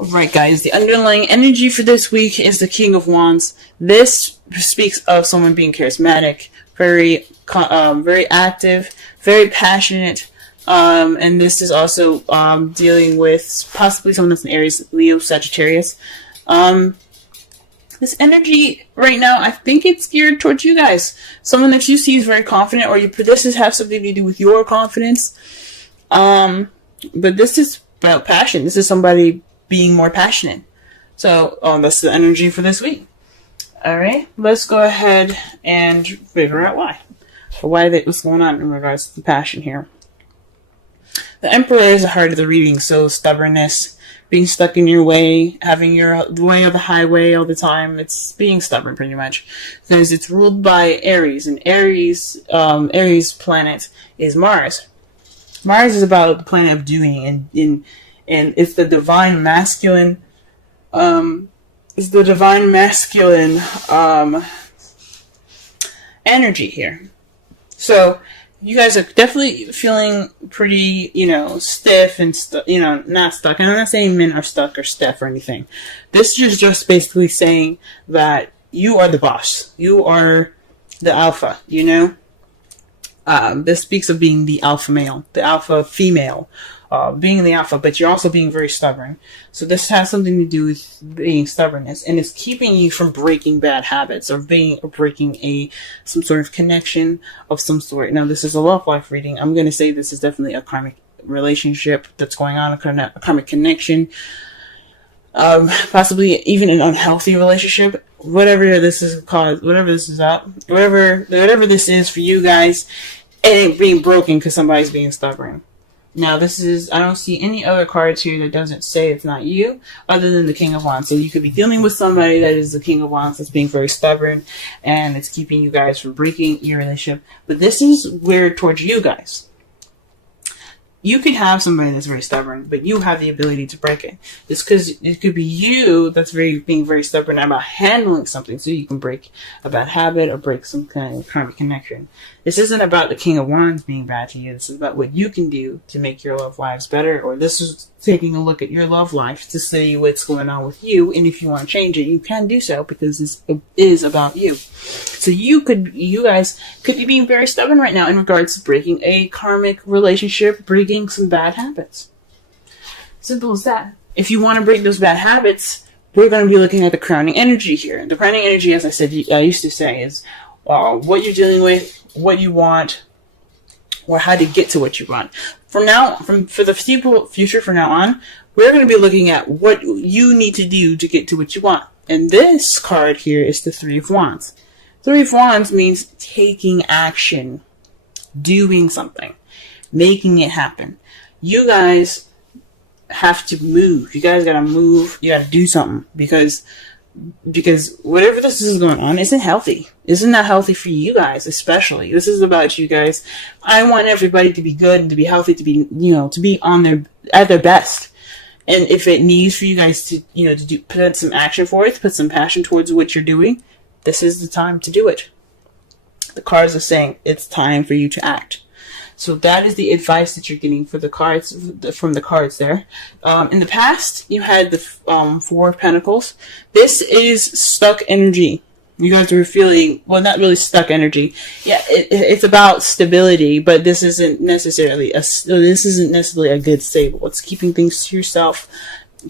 Alright guys, the underlying energy for this week is the King of Wands. This speaks of someone being charismatic, very active, very passionate, and this is also dealing with possibly someone that's an Aries, Leo, Sagittarius. This energy right now, I think it's geared towards you guys. Someone that you see is very confident, or this has something to do with your confidence. But this is about passion. This is somebody being more passionate. So, that's the energy for this week. Alright, let's go ahead and figure out why. What's going on in regards to the passion here. The Emperor is the heart of the reading, so stubbornness, being stuck in your way, having your way of the highway all the time. It's being stubborn, pretty much. Because it's ruled by Aries, and Aries planet is Mars. Mars is about the planet of doing, and it's the divine masculine, energy here. So, you guys are definitely feeling pretty, stiff and, not stuck. And I'm not saying men are stuck or stiff or anything. This is just basically saying that you are the boss. You are the alpha, This speaks of being the alpha male, the alpha female, being the alpha, but you're also being very stubborn. So this has something to do with being stubbornness, and it's keeping you from breaking bad habits or breaking some sort of connection of some sort. Now, this is a love life reading. I'm going to say this is definitely a karmic relationship that's going on, a karmic connection, possibly even an unhealthy relationship. Whatever this is called, whatever this is for you guys, it ain't being broken because somebody's being stubborn. Now, I don't see any other cards here that doesn't say it's not you, other than the King of Wands. So you could be dealing with somebody that is the King of Wands that's being very stubborn, and it's keeping you guys from breaking your relationship. But this is weird towards you guys. You could have somebody that's very stubborn, but you have the ability to break it. It's because it could be you that's being very stubborn about handling something, so you can break a bad habit or break some kind of karmic connection. This isn't about the King of Wands being bad to you. This is about what you can do to make your love lives better, or this is taking a look at your love life to see what's going on with you, and if you want to change it, you can do so, because this is about you. So you guys could be being very stubborn right now in regards to breaking a karmic relationship, breaking some bad habits. Simple as that. If you want to break those bad habits, we're going to be looking at the crowning energy here. The crowning energy, as I used to say, is what you're dealing with, what you want, or how to get to what you want. For the future from now on, we're going to be looking at what you need to do to get to what you want. And this card here is the Three of Wands. Three of Wands means taking action, doing something, making it happen. You guys have to move. You guys gotta move. You gotta do something, because whatever this is going on isn't healthy. Isn't that healthy for you guys, especially? This is about you guys. I want everybody to be good and to be healthy, to be, to be at their best. And if it needs for you guys to, put some action for it, to put some passion towards what you're doing, this is the time to do it. The cards are saying it's time for you to act. So that is the advice that you're getting from the cards there. In the past, you had the Four of Pentacles. This is stuck energy. You guys were feeling, well, not really stuck energy. Yeah, it's about stability, but this isn't necessarily a good stable. It's keeping things to yourself,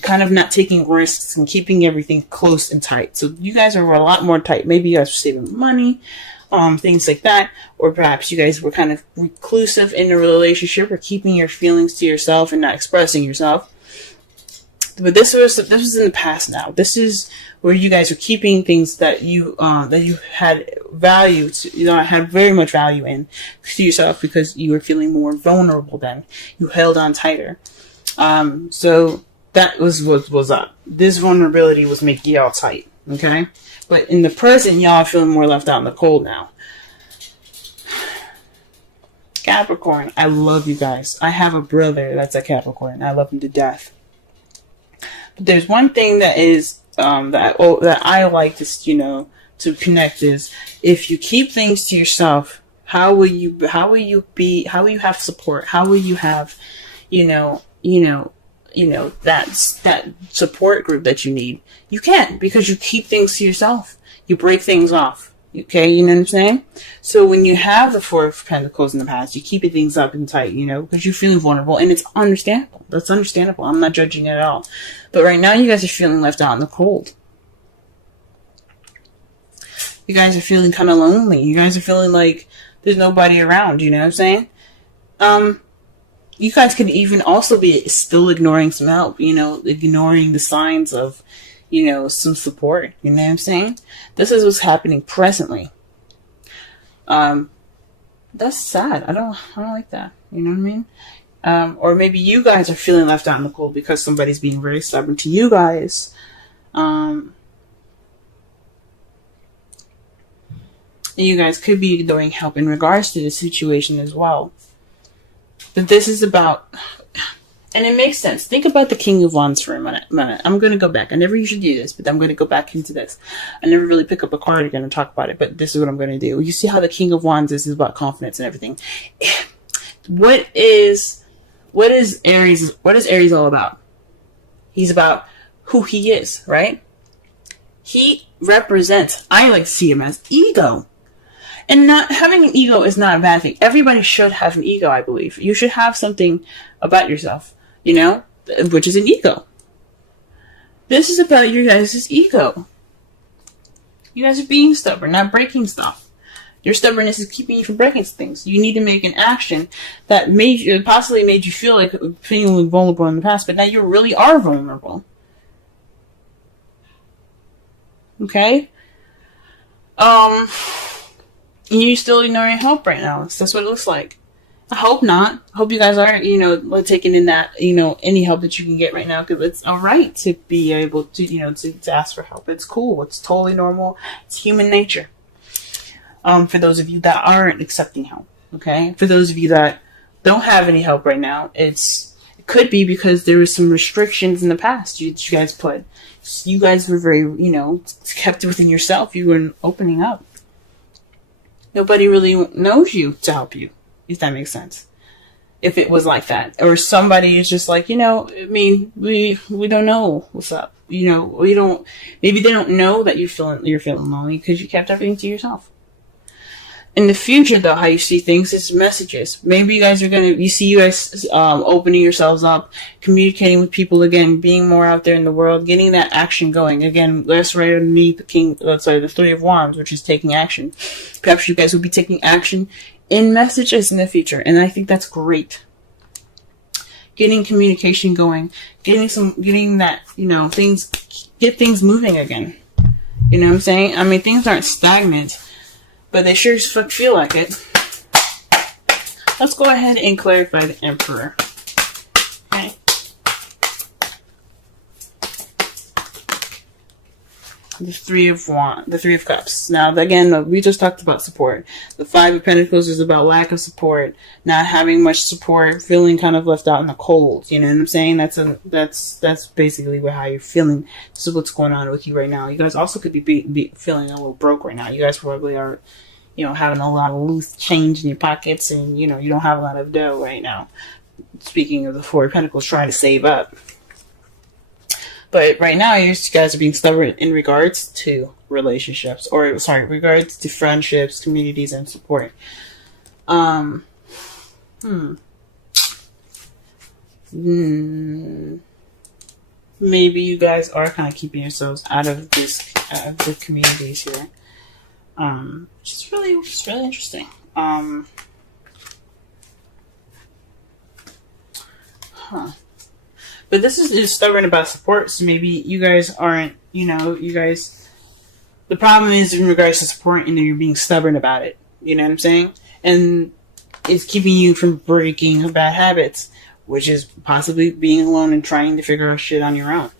kind of not taking risks and keeping everything close and tight. So you guys are a lot more tight. Maybe you guys were saving money, things like that, or perhaps you guys were kind of reclusive in a relationship, or keeping your feelings to yourself and not expressing yourself. But this was in the past now. This is where you guys are keeping things that you had value to, had very much value in to yourself, because you were feeling more vulnerable then. You held on tighter. So that was what was up. This vulnerability was making y'all tight. Okay? But in the present, y'all are feeling more left out in the cold now. Capricorn, I love you guys. I have a brother that's a Capricorn. I love him to death. But there's one thing that is that I like to connect is, if you keep things to yourself, how will you have support? How will you have that support group that you need. You can't, because you keep things to yourself. You break things off. Okay, you know what I'm saying? So when you have the Four of Pentacles in the past, you keep things up and tight, because you're feeling vulnerable, and it's understandable. That's understandable. I'm not judging it at all. But right now, you guys are feeling left out in the cold. You guys are feeling kind of lonely. You guys are feeling like there's nobody around, you know what I'm saying? You guys could even also be still ignoring some help, ignoring the signs of, some support, you know what I'm saying? This is what's happening presently. That's sad. I don't like that. You know what I mean? Or maybe you guys are feeling left out in the cold because somebody's being very stubborn to you guys. You guys could be ignoring help in regards to the situation as well. But this is about, and it makes sense. Think about the King of Wands for a minute. I'm going to go back. I never usually do this, but I'm going to go back into this. I never really pick up a card again and talk about it, but this is what I'm going to do. You see how the King of Wands is about confidence and everything. What is Aries all about? He's about who he is, right? He represents, I like to see him as ego. And not having an ego is not a bad thing. Everybody should have an ego, I believe. You should have something about yourself, which is an ego. This is about your guys' ego. You guys are being stubborn, not breaking stuff. Your stubbornness is keeping you from breaking things. You need to make an action that possibly made you feel like feeling vulnerable in the past, but now you really are vulnerable. Okay? You still ignoring help right now. That's what it looks like. I hope not. I hope you guys are, taking in that, any help that you can get right now, because it's all right to be able to, to ask for help. It's cool. It's totally normal. It's human nature. For those of you that aren't accepting help, okay? For those of you that don't have any help right now, it could be because there was some restrictions in the past you guys put. You guys were very, kept it within yourself. You weren't opening up. Nobody really knows you to help you, if that makes sense. If it was like that. Or somebody is just like, we don't know what's up. Maybe they don't know that you're feeling lonely because you kept everything to yourself. In the future, though, how you see things is messages. Maybe you guys opening yourselves up, communicating with people again, being more out there in the world, getting that action going. Again, that's right underneath the Three of Wands, which is taking action. Perhaps you guys will be taking action in messages in the future, and I think that's great. Getting communication going, get things moving again. You know what I'm saying? I mean, things aren't stagnant, but they sure as fuck feel like it. Let's go ahead and clarify the Emperor. Okay. The Three of Cups. Now, again, we just talked about support. The Five of Pentacles is about lack of support, not having much support, feeling kind of left out in the cold. You know what I'm saying? That's basically how you're feeling. This is what's going on with you right now. You guys also could be feeling a little broke right now. You guys probably are, having a lot of loose change in your pockets, and you don't have a lot of dough right now. Speaking of the Four of Pentacles, trying to save up. But right now, you guys are being stubborn in regards to relationships, regards to friendships, communities, and support. Maybe you guys are kind of keeping yourselves out of the communities here. Which is really interesting. But this is stubborn about support, so maybe you guys aren't, the problem is in regards to support, and you're being stubborn about it. You know what I'm saying? And it's keeping you from breaking bad habits, which is possibly being alone and trying to figure out shit on your own.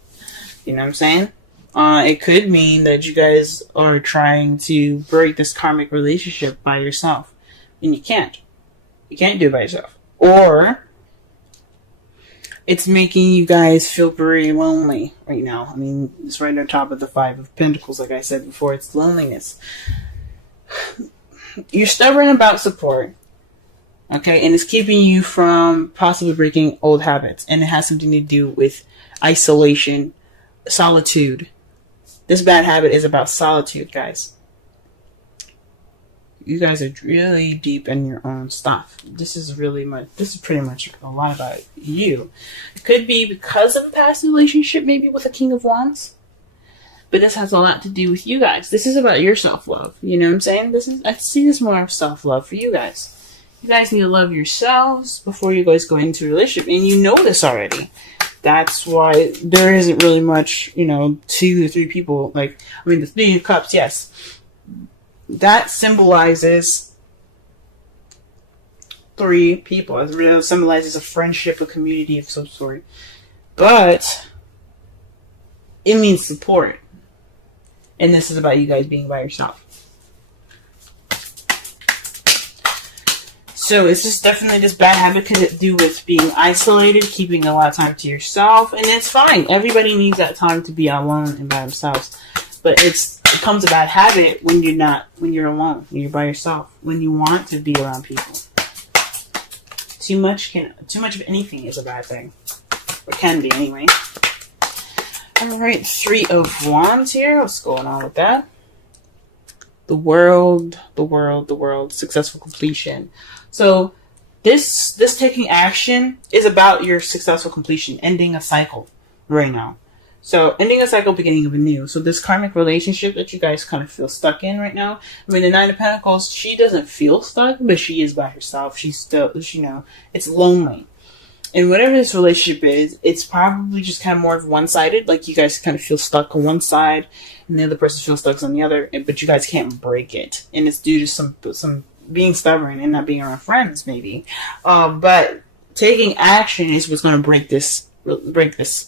You know what I'm saying? It could mean that you guys are trying to break this karmic relationship by yourself, and you can't. You can't do it by yourself. Or it's making you guys feel very lonely right now. I mean, it's right on top of the Five of Pentacles, like I said before. It's loneliness. You're stubborn about support. Okay, and it's keeping you from possibly breaking old habits, and it has something to do with isolation, solitude. This bad habit is about solitude, guys. You guys are really deep in your own stuff. This is pretty much a lot about you. It could be because of the past relationship, maybe with a King of Wands. But this has a lot to do with you guys. This is about your self-love. You know what I'm saying? I see this more of self-love for you guys. You guys need to love yourselves before you guys go into a relationship. And you know this already. That's why there isn't really much, 2 to 3 people. The 3 of Cups, yes. That symbolizes 3 people. It really symbolizes a friendship, a community of some sort. But it means support. And this is about you guys being by yourself. So it's just definitely this bad habit can do with being isolated, keeping a lot of time to yourself, and it's fine. Everybody needs that time to be alone and by themselves. But it becomes a bad habit when you're alone, when you're by yourself, when you want to be around people. Too much of anything is a bad thing. Or can be anyway. Alright, 3 of Wands here. What's going on with that? The world, successful completion. So this taking action is about your successful completion, ending a cycle right now. So ending a cycle, beginning of a new. So this karmic relationship that you guys kind of feel stuck in right now. The 9 of Pentacles, she doesn't feel stuck, but she is by herself. She's still, it's lonely. And whatever this relationship is, it's probably just kind of more of one-sided. Like you guys kind of feel stuck on one side, and the other person feels stuck on the other. But you guys can't break it, and it's due to some being stubborn and not being around friends, maybe. But taking action is what's going to break this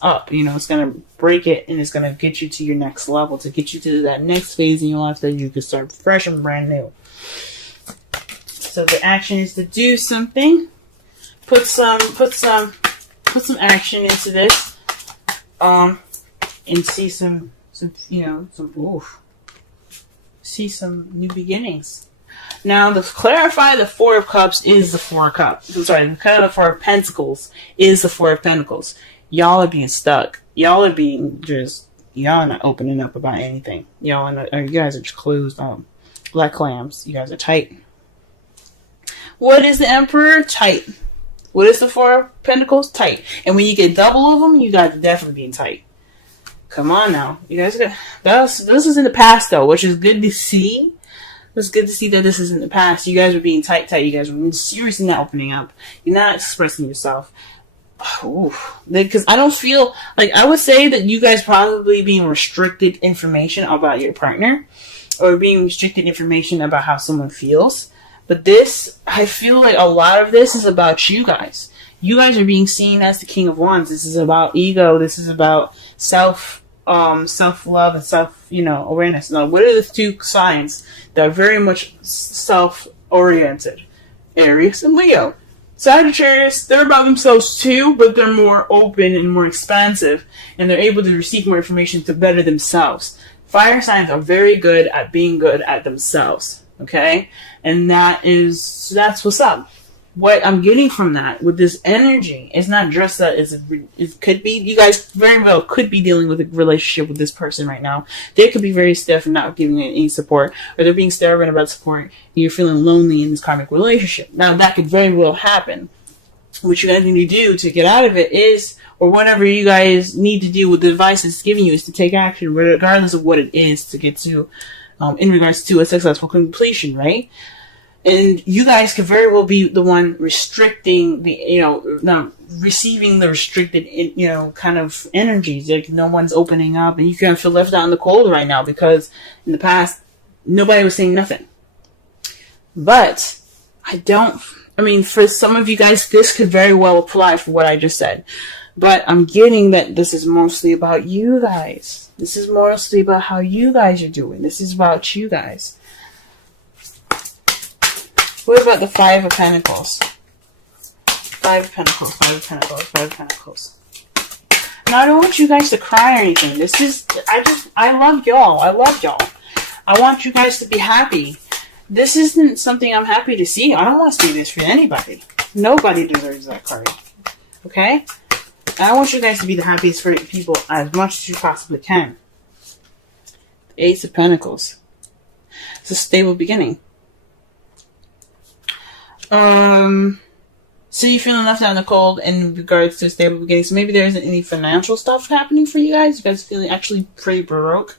up. It's going to break it, and it's going to get you to your next level, to get you to that next phase in your life that you can start fresh and brand new. So the action is to do something. Put some action into this, and see some new beginnings. Now, to clarify, the 4 of Cups is the 4 of Cups. I'm sorry, kind of the 4 of Pentacles is the 4 of Pentacles. Y'all are being stuck. Y'all are not opening up about anything. You guys are just closed like clams. You guys are tight. What is the Emperor? Tight. What is the 4 of Pentacles? Tight. And when you get double of them, you guys are definitely being tight. Come on now. You guys got this is in the past though, which is good to see. It's good to see that this is in the past. You guys are being tight. You guys are seriously not opening up. You're not expressing yourself. Because I don't feel like, I would say that you guys probably being restricted information about your partner, or being restricted information about how someone feels. But this, I feel like a lot of this is about you guys. You guys are being seen as the King of Wands. This is about ego. This is about self-love and self-awareness. Now, what are the 2 signs that are very much self-oriented? Aries and Leo. Sagittarius, they're about themselves too, but they're more open and more expansive, and they're able to receive more information to better themselves. Fire signs are very good at being good at themselves. Okay? And that's what's up. What I'm getting from that, with this energy, it's not just that it could be, you guys very well could be dealing with a relationship with this person right now. They could be very stiff and not giving any support, or they're being stubborn about support, and you're feeling lonely in this karmic relationship. Now, that could very well happen. What you guys need to do to get out of it is, or whatever you guys need to do with the advice it's giving you, is to take action, regardless of what it is, to get to in regards to a successful completion, right? And you guys could very well be the one restricting receiving the restricted, kind of energies. Like no one's opening up, and you kind of feel left out in the cold right now because in the past, nobody was saying nothing. But for some of you guys, this could very well apply for what I just said. But I'm getting that this is mostly about you guys. This is mostly about how you guys are doing. This is about you guys. What about the 5 of Pentacles? 5 of Pentacles, 5 of Pentacles, 5 of Pentacles. Now, I don't want you guys to cry or anything. I love y'all. I want you guys to be happy. This isn't something I'm happy to see. I don't want to see this for anybody. Nobody deserves that card. Okay? I want you guys to be the happiest for people as much as you possibly can. The Ace of Pentacles. It's a stable beginning. So you're feeling left out in the cold in regards to a stable beginning. So maybe there isn't any financial stuff happening for you guys. You guys feeling actually pretty broke.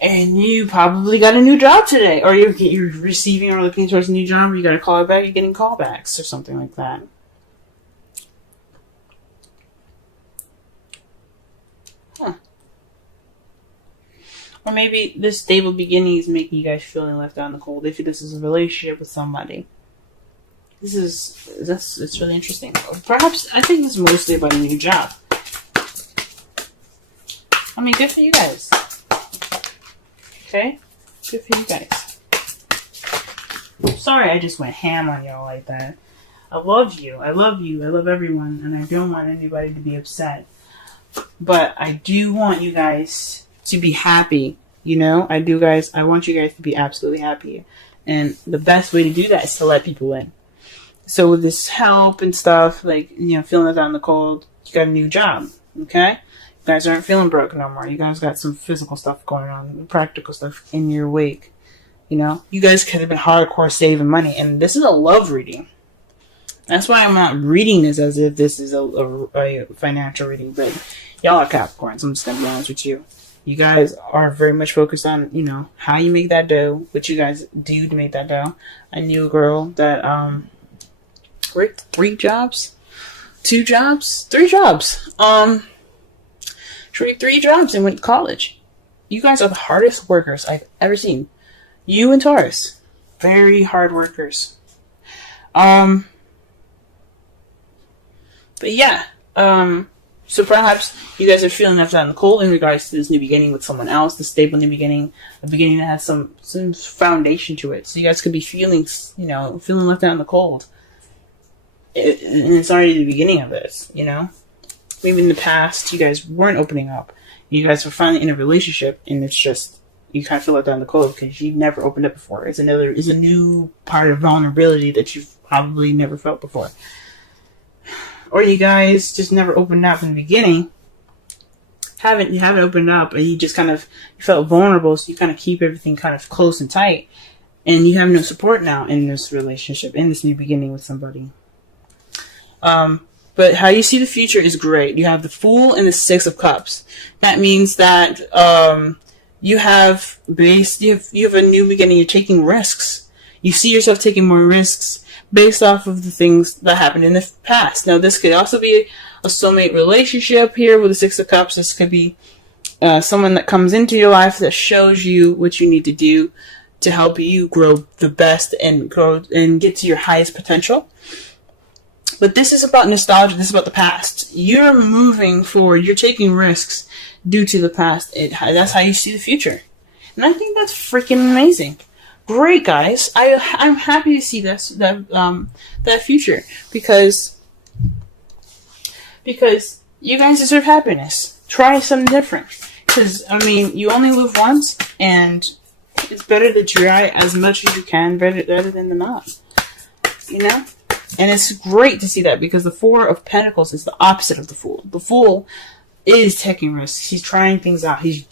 And you probably got a new job today. Or you're receiving or looking towards a new job. Or you got a call back. You're getting callbacks or something like that. Huh. Or maybe this stable beginning is making you guys feeling left out in the cold. If this is a relationship with somebody. It's really interesting. Perhaps, I think it's mostly about a new job. I mean, good for you guys. Okay? Good for you guys. Sorry I just went ham on y'all like that. I love you. I love you. I love everyone. And I don't want anybody to be upset. But I do want you guys to be happy. You know? I want you guys to be absolutely happy. And the best way to do that is to let people in. So with this help and stuff, like, you know, feeling it out in the cold, you got a new job, okay? You guys aren't feeling broke no more. You guys got some physical stuff going on, practical stuff in your wake, you know? You guys could have been hardcore saving money, and this is a love reading. That's why I'm not reading this as if this is a financial reading, but y'all are Capricorns, I'm just going to be honest with you. You guys are very much focused on, you know, how you make that dough, what you guys do to make that dough. I knew a girl that, worked 3 jobs? 2 jobs? 3 jobs. She worked 3 jobs and went to college. You guys are the hardest workers I've ever seen. You and Taurus. Very hard workers. But yeah. So perhaps you guys are feeling left out in the cold in regards to this new beginning with someone else, the stable new beginning, a beginning that has some foundation to it. So you guys could be feeling, you know, feeling left out in the cold. And it's already the beginning of this, you know? Maybe in the past, you guys weren't opening up. You guys were finally in a relationship, and it's just, you kind of feel left out in the cold because you've never opened up before. It's a new part of vulnerability that you've probably never felt before. Or you guys just never opened up in the beginning. You haven't opened up, and you just kind of you felt vulnerable, so you kind of keep everything kind of close and tight. And you have no support now in this relationship, in this new beginning with somebody. But how you see the future is great. You have the Fool and the 6 of Cups. That means that you have a new beginning. You're taking risks. You see yourself taking more risks based off of the things that happened in the past. Now, this could also be a soulmate relationship here with the 6 of Cups. This could be someone that comes into your life that shows you what you need to do to help you grow the best and grow and get to your highest potential. But this is about nostalgia. This is about the past. You're moving forward. You're taking risks due to the past. That's how you see the future. And I think that's freaking amazing. Great, guys. I'm happy to see that future because you guys deserve happiness. Try something different. Because, I mean, you only live once, and it's better to try as much as you can, better than not. You know? And it's great to see that because the 4 of Pentacles is the opposite of the Fool. The Fool is taking risks. He's trying things out. He's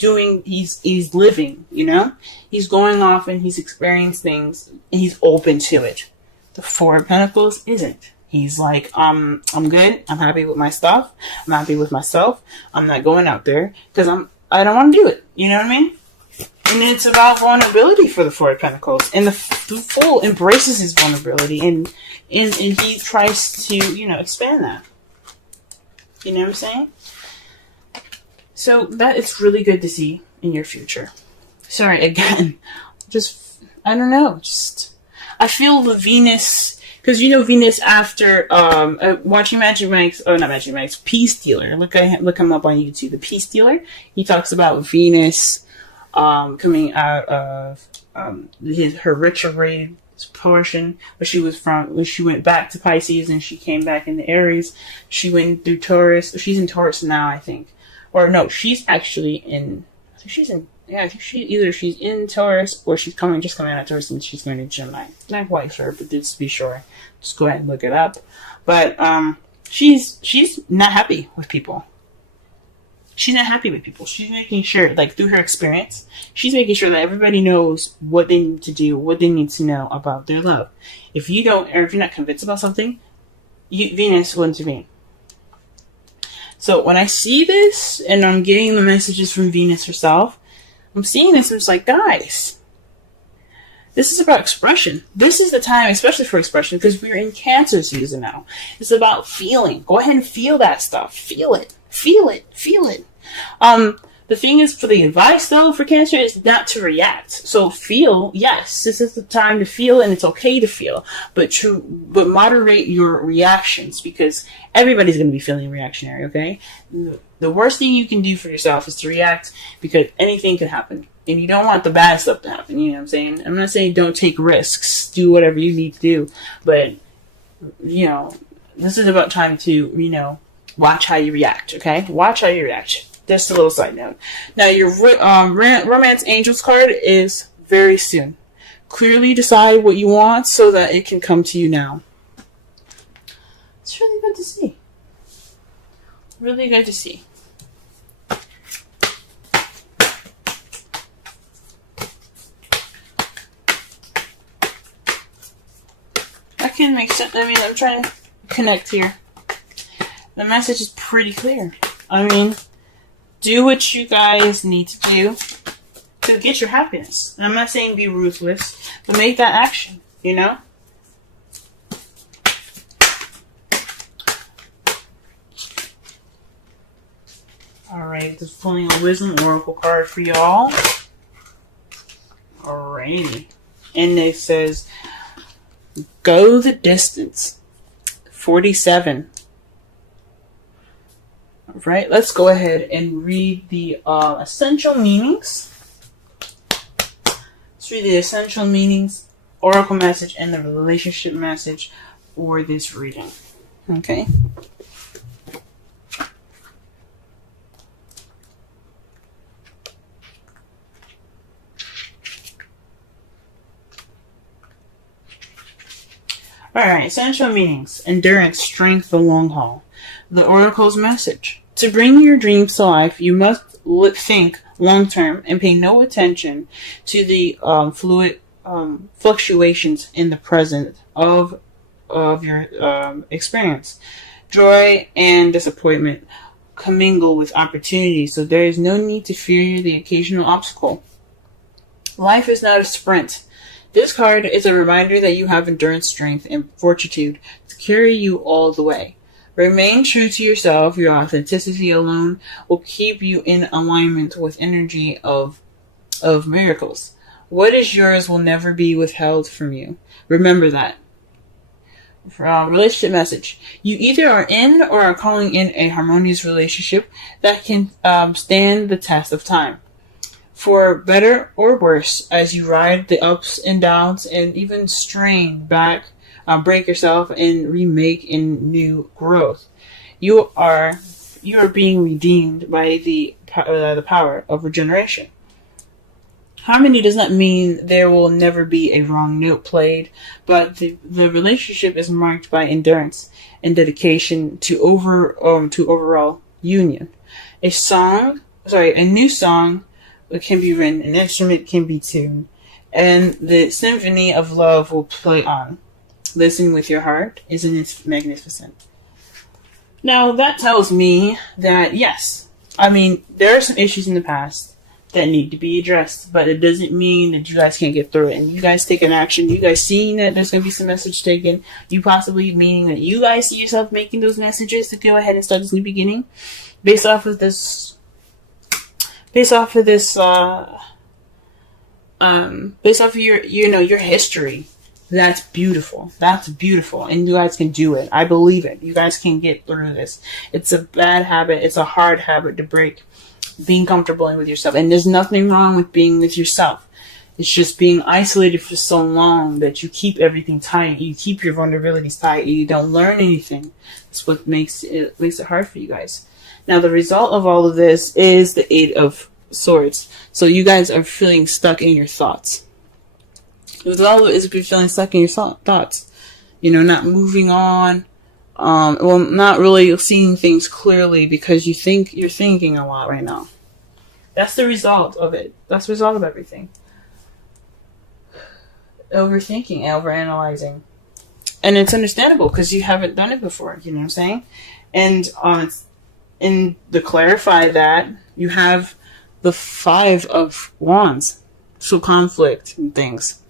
living, you know? He's going off and he's experiencing things and he's open to it. The 4 of Pentacles isn't. He's like, I'm good. I'm happy with my stuff. I'm happy with myself. I'm not going out there because I don't want to do it. You know what I mean? And it's about vulnerability for the 4 of Pentacles. And the Fool embraces his vulnerability and he tries to, you know, expand that. You know what I'm saying? So that is really good to see in your future. Sorry, again. I don't know. I feel the Venus, because you know Venus after, watching Magic Mike's, not Magic Mike's, Peace Dealer. Look him up on YouTube. The Peace Dealer. He talks about Venus, coming out of, her retrograde portion where she went back to Pisces and she came back into Aries. She went through Taurus. She's in Taurus now, I think. Or no, she's actually in Yeah, I think she's in Taurus or she's just coming out of Taurus and she's going to Gemini. Not quite sure, but just to be sure, just go ahead and look it up. But she's not happy with people. She's not happy with people. She's making sure, like through her experience, she's making sure that everybody knows what they need to do, what they need to know about their love. If you don't, or if you're not convinced about something, Venus will intervene. So when I see this, and I'm getting the messages from Venus herself, I'm seeing this, and it's like, guys, this is about expression. This is the time, especially for expression, because we're in Cancer season now. It's about feeling. Go ahead and feel that stuff. Feel it. Feel it. Feel it. The thing is, for the advice, though, for Cancer, is not to react. So feel, yes, this is the time to feel, and it's okay to feel. But moderate your reactions, because everybody's going to be feeling reactionary, okay? The worst thing you can do for yourself is to react, because anything can happen. And you don't want the bad stuff to happen, you know what I'm saying? I'm not saying don't take risks. Do whatever you need to do. But, you know, this is about time to, watch how you react, okay? Watch how you react. Just a little side note. Now, your Romance Angels card is very soon. Clearly decide what you want so that it can come to you now. It's really good to see. Really good to see. I can make sense. I mean, I'm trying to connect here. The message is pretty clear. I mean, do what you guys need to do to get your happiness. And I'm not saying be ruthless, but make that action, Alright, just pulling a Wisdom Oracle card for y'all. Alrighty. And it says, go the distance. 47. Right, let's go ahead and read the essential meanings. Let's read the essential meanings, oracle message, and the relationship message for this reading. Okay. Alright, essential meanings. Endurance, strength, the long haul. The oracle's message. To bring your dreams to life, you must think long-term and pay no attention to the fluid fluctuations in the present of your experience. Joy and disappointment commingle with opportunity, so there is no need to fear the occasional obstacle. Life is not a sprint. This card is a reminder that you have endurance, strength, and fortitude to carry you all the way. Remain true to yourself. Your authenticity alone will keep you in alignment with energy of miracles. What is yours will never be withheld from you. Remember that. Relationship message. You either are in or are calling in a harmonious relationship that can stand the test of time. For better or worse, as you ride the ups and downs and even strain back, break yourself and remake in new growth. You are being redeemed by the power of regeneration. Harmony does not mean there will never be a wrong note played, but the relationship is marked by endurance and dedication to overall union. A new song can be written, an instrument can be tuned, and the symphony of love will play on. Listen with your heart. Isn't it magnificent? Now, that tells me that, yes, I mean, there are some issues in the past that need to be addressed, but it doesn't mean that you guys can't get through it. And you guys take an action. You guys seeing that there's going to be some message taken. You possibly meaning that you guys see yourself making those messages to go ahead and start this new beginning. Based off of your history. That's beautiful. That's beautiful. And you guys can do it. I believe it. You guys can get through this. It's a bad habit. It's a hard habit to break. Being comfortable with yourself. And there's nothing wrong with being with yourself. It's just being isolated for so long that you keep everything tight. You keep your vulnerabilities tight. You don't learn anything. That's what makes it hard for you guys. Now, the result of all of this is the Eight of Swords. So you guys are feeling stuck in your thoughts. The Devil is feeling stuck in your thoughts. You know, not moving on. Well, not really seeing things clearly because you're thinking a lot right now. That's the result of it. That's the result of everything. Overthinking, overanalyzing. And it's understandable because you haven't done it before, you know what I'm saying? And to clarify that, you have the 5 of Wands. So conflict and things.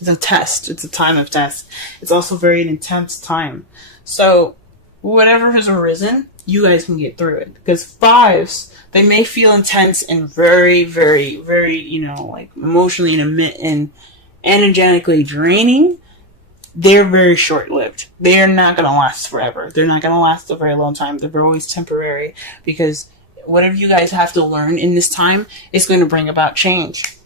It's a test. It's a time of test. It's also very an intense time. So whatever has arisen, you guys can get through it. Because 5s, they may feel intense and very, very, very, you know, like emotionally and energetically draining. They're very short-lived. They're not going to last forever. They're not going to last a very long time. They're always temporary because whatever you guys have to learn in this time is going to bring about change.